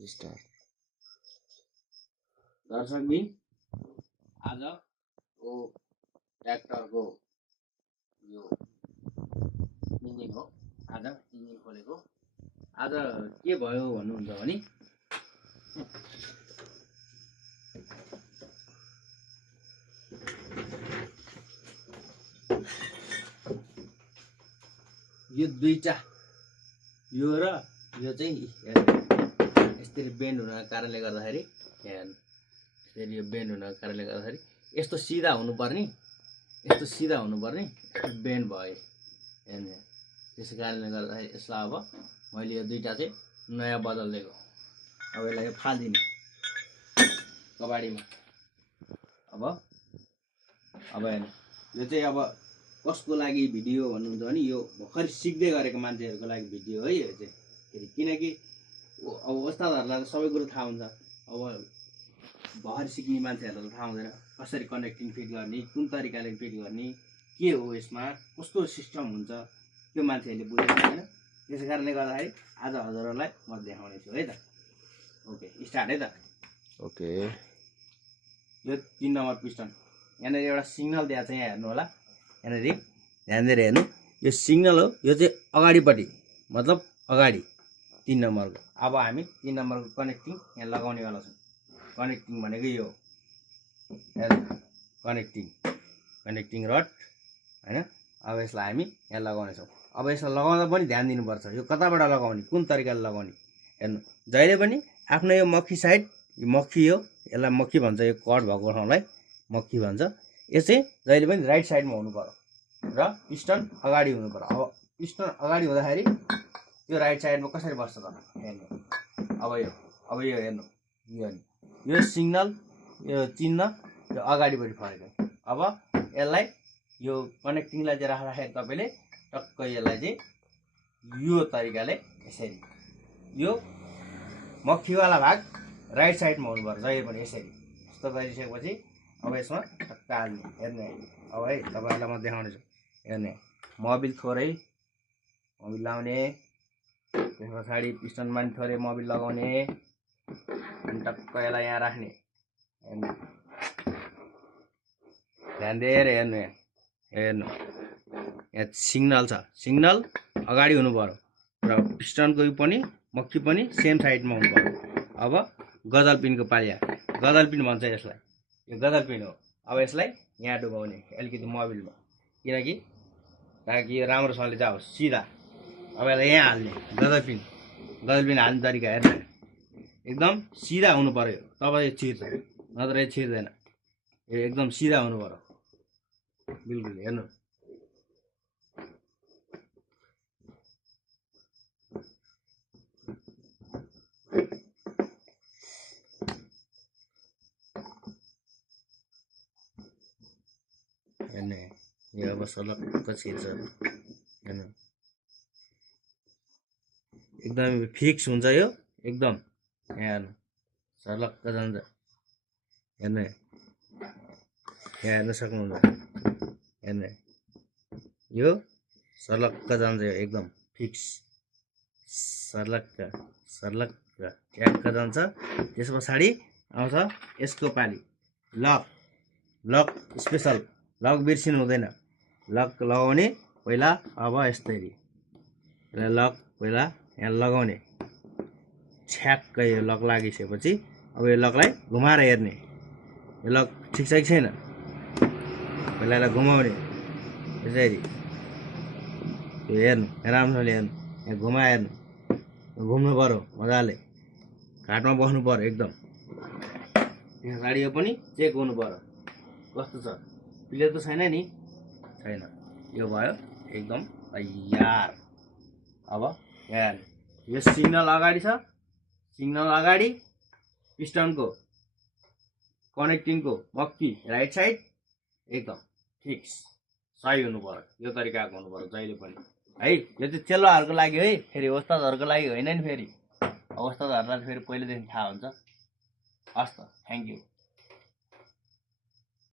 Start. दर्शकबिन आजको ट्र्याक्टरको यो इन्जिन हो। आज इन्जिन खोलेको। आज के भयो भन्नुहुन्छ भने यो दुईटा यो र यो चाहिँ यसरी बेन्ड हुनको कारणले गर्दाखेरि यसरी यो बेन्ड हुनको कारणले गर्दाखेरि यस्तो सिधा हुनुपर्ने यस्तो बेन्ड भयो। त्यसै कारणले गर्दाखेरि यसलाई अब मैले यो दुईटा चाहिँ नयाँ बदलिदिएको। अब यसलाई यो फालिदिने कबाडीमा। अब हेर्नु यो चाहिँ अब कसको लागि भिडियो भन्नुहुन्छ भने यो भर्खर सिक्दै गरेको मान्छेहरूको लागि भिडियो है यो चाहिँ। किनकि अब उस्तादहरूलाई सबै कुरो थाहा हुन्छ, अब भर्खर सिक्ने मान्छेहरूलाई त थाहा हुँदैन कसरी कनेक्टिङ फिट गर्ने, कुन तरिकाले फिट गर्ने, के हो यसमा कस्तो सिस्टम हुन्छ त्यो मान्छेहरूले बुझेको छैन। त्यसै कारणले गर्दाखेरि आज हजुरहरूलाई म देखाउनेछु है त। ओके स्टार्ट है त। ओके यो 3 नम्बर पिस्टन यहाँनिर एउटा सिग्नल दिएको छ। यहाँ हेर्नु होला, यहाँनिर ध्यान दिएर हेर्नु, यो सिग्नल हो। यो चाहिँ अगाडिपट्टि मतलब अगाडि 3 नम्बरको। अब हामी 3 नम्बरको कनेक्टिङ यहाँ लगाउनेवाला छौँ। कनेक्टिङ भनेको यो कनेक्टिङ रड होइन। अब यसलाई हामी यहाँ लगाउनेछौँ। अब यसलाई लगाउँदा पनि ध्यान दिनुपर्छ, यो कताबाट लगाउने, कुन तरिकाले लगाउने। हेर्नु जहिले पनि आफ्नो यो मक्खी साइड, यो मक्खी हो, यसलाई मक्खी भन्छ, यो कट भएको ठाउँलाई मक्खी भन्छ। यो चाहिँ जहिले पनि राइट साइडमा हुनु पर्यो र पिस्टन अगाडि हुनु पर्यो। अब पिस्टन अगाडि हुँदाखेरि यो राइट साइडमा कसरी बस्छ त हेर्नु। अब यो हेर्नु, यो सिग्नल, यो चिन्ह यो अगाडिपट्टि फरेको। अब यसलाई यो कनेक्टिङलाई चाहिँ राख्दाखेरि तपाईँले टक्कै यसलाई चाहिँ यो तरिकाले यसरी, यो मक्खीवाला भाग राइट साइडमा हुनु पर्छ जहिले पनि यसरी। यस्तो गरिसकेपछि अब यसमा टक्क हाल्ने। हेर्ने अब है तपाईँहरूलाई म देखाउने छु। हेर्ने मोबिल थोरै मोबिल लाउने, त्यस पछाडि पिस्टनमा पनि थोरै मोबिल लगाउने अनि टक्क यसलाई यहाँ राख्ने। हेर्नु ध्यान दिएर हेर्नु, यहाँ सिग्नल छ, सिग्नल अगाडि हुनु पर्यो र पिस्टनको पनि मक्खी पनि सेम साइडमा हुनु पर्यो। अब गजल पिनको पाली आयो। गजल पिन भन्छ यसलाई, यो गजल पिन हो। अब यसलाई यहाँ डुबाउने अलिकति मोबिलमा, किनकि ताकि यो राम्रोसँगले जाओस् सिधा। अब यसलाई यहाँ हाल्ने गजल पिन हाल्ने तरिका हेर्नु, एकदम सिधा हुनु पर्यो तब यो छिर्छ, नत्र यो छिर्दैन। यो एकदम सिधा हुनु पर्यो बिल्कुल। हेर्नु हेर्नु यो अब सलक्क छिर्छ। हेर्नु एकदम फिक्स हुन्छ यो एकदम। यहाँ हेर्नु सलक्क जान्छ। हेर्नु यहाँ हेर्न सक्नुहुन्छ। हेर्नु यो सर्लक्क जान्छ, यो एकदम फिक्स सर्लक्क ट्याक्क जान्छ। त्यस पछाडि आउँछ यसको पाली लक स्पेसल लक बिर्सिनु हुँदैन। लक लगाउने पहिला अब यस्तरी लक पहिला यहाँ लगाउने छ्याक्क। यो लक लागिसकेपछि अब यो लकलाई घुमाएर हेर्ने, यो लक ठिक छ कि छैन। पहिला यसलाई घुमाउने यसरी, यो हेर्नु राम्रोसँगले हेर्नु, यहाँ घुमाएर हेर्नु, घुम्नु पर्यो मजाले, घाटमा बस्नु पर्यो एकदम। त्यस पछाडि यो पनि चेक हुनु पर्यो कस्तो छ, क्लियर त छैन नि, छैन। यो भयो एकदम तयार। अब यहाँ यो सिग्नल अगाडि छ, सिग्नल अगाडि पिस्टनको कनेक्टिङको मक्खी राइट साइड एकदम फिक्स सही हुनु पर्यो। यो तरिकाको हुनु पर्यो जहिले पनि है। यो चाहिँ चेलोहरूको लागि है, फेरि उस्तादहरूको लागि होइन नि। फेरि उस्तादहरूलाई फेरि पहिलेदेखि थाहा हुन्छ। हस् त, थ्याङ्क यू।